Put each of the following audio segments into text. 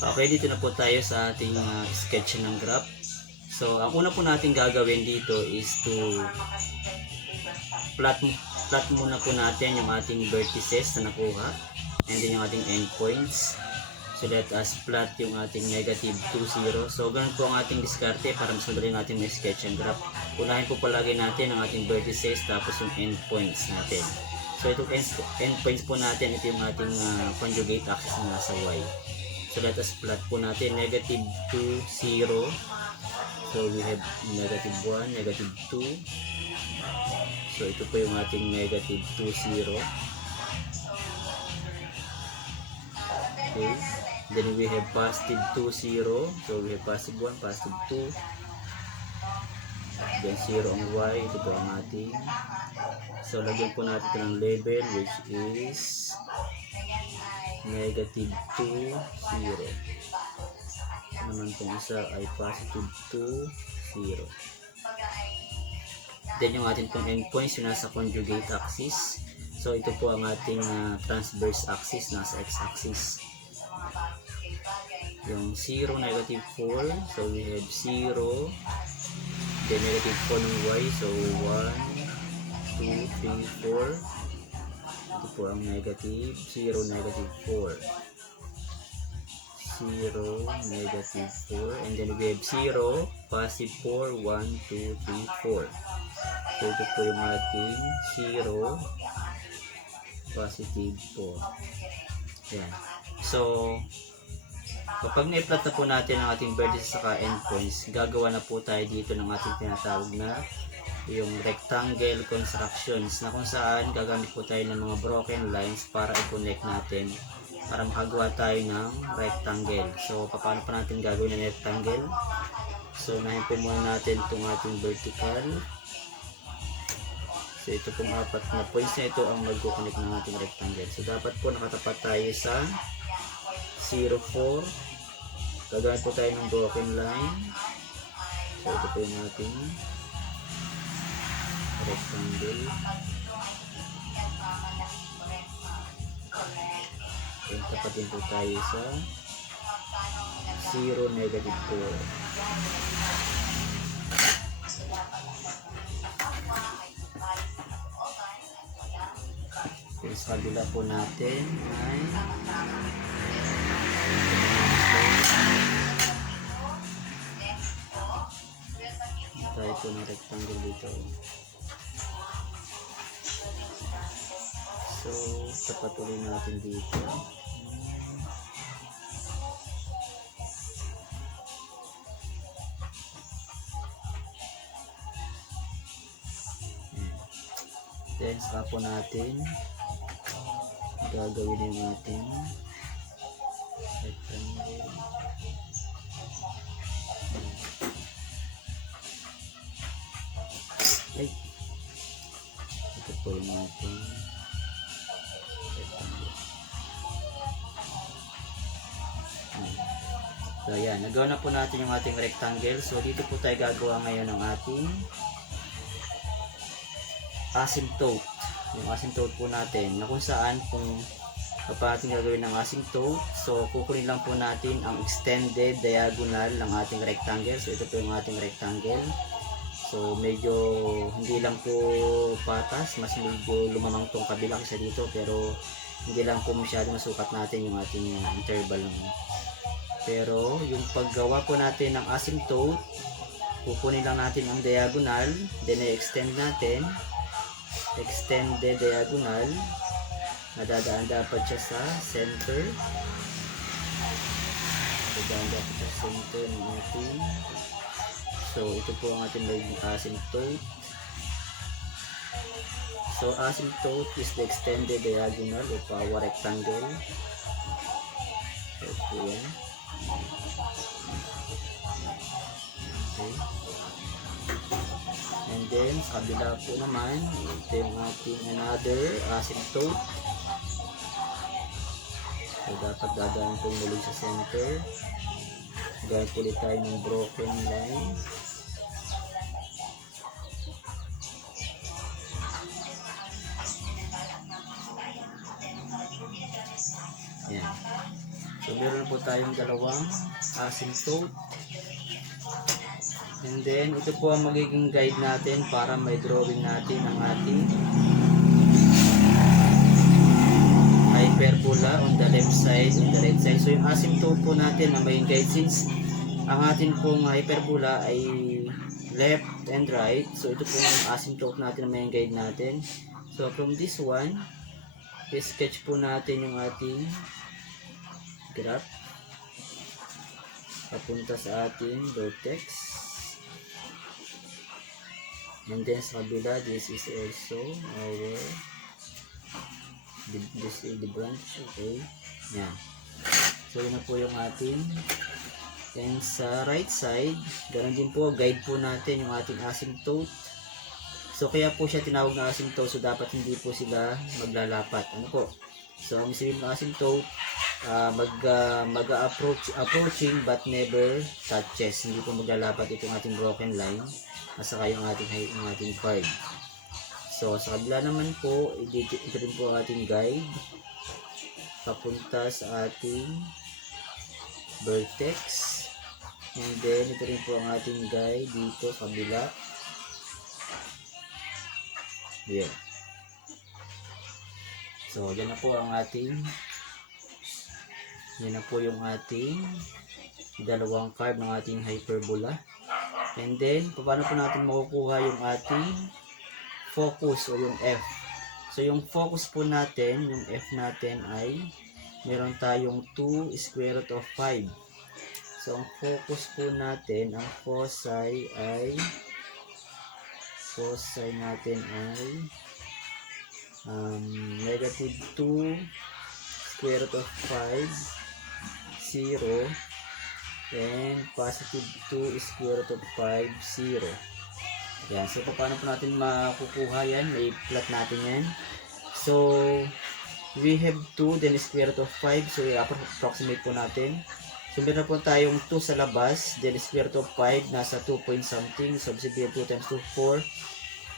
Okay, dito na po tayo sa ating sketch ng graph. So, ang una po natin gagawin dito is to plot muna po natin yung ating vertices na nakuha and then yung ating endpoints. So, let us plot yung ating negative 2, 0. So, ganun po ang ating diskarte para mas madali natin may sketch ang graph. Unahin po palagi natin ang ating vertices tapos yung endpoints natin. So, itong endpoints po natin, ito yung ating conjugate axis na nasa y. So let us plot po natin negative 2, 0. So we have negative 1, negative 2. So ito po yung ating negative 2, 0. Okay. Then we have positive 2, 0. So we have positive 1, positive 2. Then 0 ang y. Ito po ang ating. So lagyan po natin ng label which is negative 2, 0. Naman itong isa ay positive 2, 0. Then yung ating pong endpoints yung nasa conjugate axis. So ito po ang ating transverse axis, nasa x-axis. Yung 0, negative 4. So we have 0. Then negative 4 ng y. So 1, 2, 3, 4. Ito po ang negative 0, negative 4. 0, negative 4. And then we have 0, positive 4, 1, 2, 3, 4. So ito po yung ating 0, positive 4. Yan. So, kapag na-plot na po natin ang ating vertices saka endpoints, gagawa na po tayo dito ng ating tinatawag na yung rectangle constructions na kung saan gagamit po tayo ng mga broken lines para i-connect natin para makagawa tayo ng rectangle. So paano pa natin gagawin ng rectangle? So unahin po muna natin itong ating vertical. So ito pong apat na points na ito ang mag-connect ng ating rectangle. So dapat po nakatapat tayo sa 0, 4. Gagamit po tayo ng broken line. So ito po yung ating rectangle. And tapat din po tayo sa 0, negative 4. So sa kabila po natin ay tayo po ng rectangle dito. So, tapat ulit natin dito. Then, saka po natin gagawin yung ating rectangle. Ay! Ito po yung ating so yan, nagawa na po natin yung ating rectangle. So dito po tayo gagawa ngayon ng ating asymptote. Yung asymptote po natin na kung saan kung paano natin gagawin ng asymptote. So kukunin lang po natin ang extended diagonal ng ating rectangle. So ito po yung ating rectangle. So medyo hindi lang po patas, mas medyo lumamang tong kabila kasi dito, pero hindi lang po masyado masukat natin yung ating interval ng. Pero yung paggawa po natin ng asymptote, kukunin lang natin ang diagonal, then i-extend natin, extended diagonal, nadadaan dapat siya sa center, nadadaan dapat sa center ng ating. So ito po ang ating asymptote. So asymptote is the extended diagonal of our rectangle. So ito yan. Okay. And then sa kabila po naman, ito yung ating another asymptote. So dapat dadaan po muli sa center. Gamit ulit tayo ng broken line. Yan. So So meron po tayong dalawang asymptote. And then ito po ang magiging guide natin para may drawing natin ang ating hyperbola on the left side and the right side. So yung asymptote po natin na may guide, since ang atin pong hyperbola ay left and right, so ito po yung asymptote natin na may guide natin. So from this one, i-sketch po natin yung ating graph papunta sa ating vertex, and then sa kabila, this is also our this is the branch. Okay, yan. So yun na po yung ating, and sa right side ganoon din po, guide po natin yung ating asymptote. So kaya po siya tinawag na asymptote, so dapat hindi po sila maglalapat. Ano po? So ang sabihin ng asymptote, approaching but never touches. Hindi po maglalapat itong ating broken line at saka yung ating curve. So sa kabila naman po, ito rin po ang ating guide papunta sa ating vertex, and then ito rin po ang ating guide dito sa kabila. Yeah. So yan na po ang ating, yan na po yung ating dalawang curve ng ating hyperbola. And then paano po natin makukuha yung ating focus o yung F? So yung focus po natin, yung F natin ay meron tayong 2 square root of 5. So ang focus po natin, ang foci natin ay negative 2 square root of 5, 0, and positive 2 square root of 5, 0. Yan. So paano po natin makukuha yan? May plot natin yan. So we have 2 then square root of 5, so i-approximate po natin. So meron po tayong 2 sa labas, then square root of 5 nasa 2 point something, so ibig sabihin 2 times 2, 4.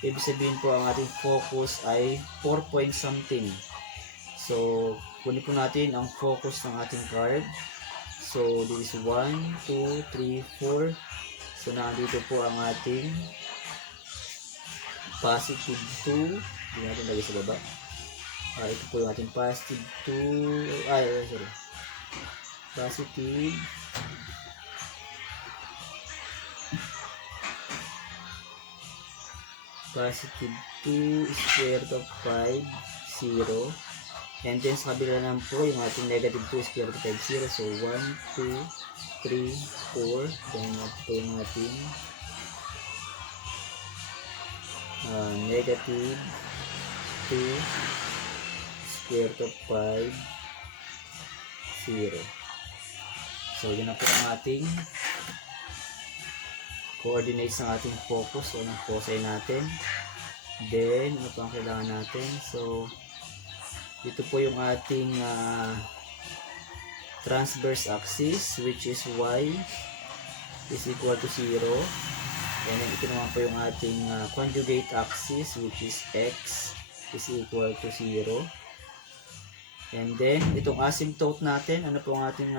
Ibig sabihin po ang ating focus ay 4 point something. So kunin po natin ang focus ng ating curve. So this is 1, 2, 3, 4. So nandito po ang ating positive 2. Hindi natin lagay sa baba. Ito po yung ating positive 2. Sorry. Positive 2 square root of 5, 0. And then sa kabila naman po yung ating negative 2 square root of 5, 0. So 1, 2, 3, 4. Then ito yung ating negative 2 square root of 5, 0. So yun na po ang ating coordinates ng ating focus o ng foci natin. Then ano pa ang kailangan natin? So dito po yung ating transverse axis, which is y is equal to 0. And then ito naman po yung ating conjugate axis, which is x is equal to 0. And then itong asymptote natin, ano po ang ating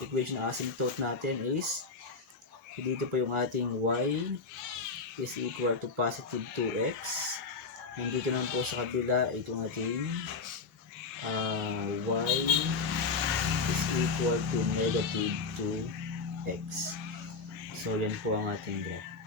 equation ng asymptote natin is dito po yung ating y is equal to positive 2x. And dito naman po sa kabila itong ating y is equal to negative 2x. So yan po ang ating graph.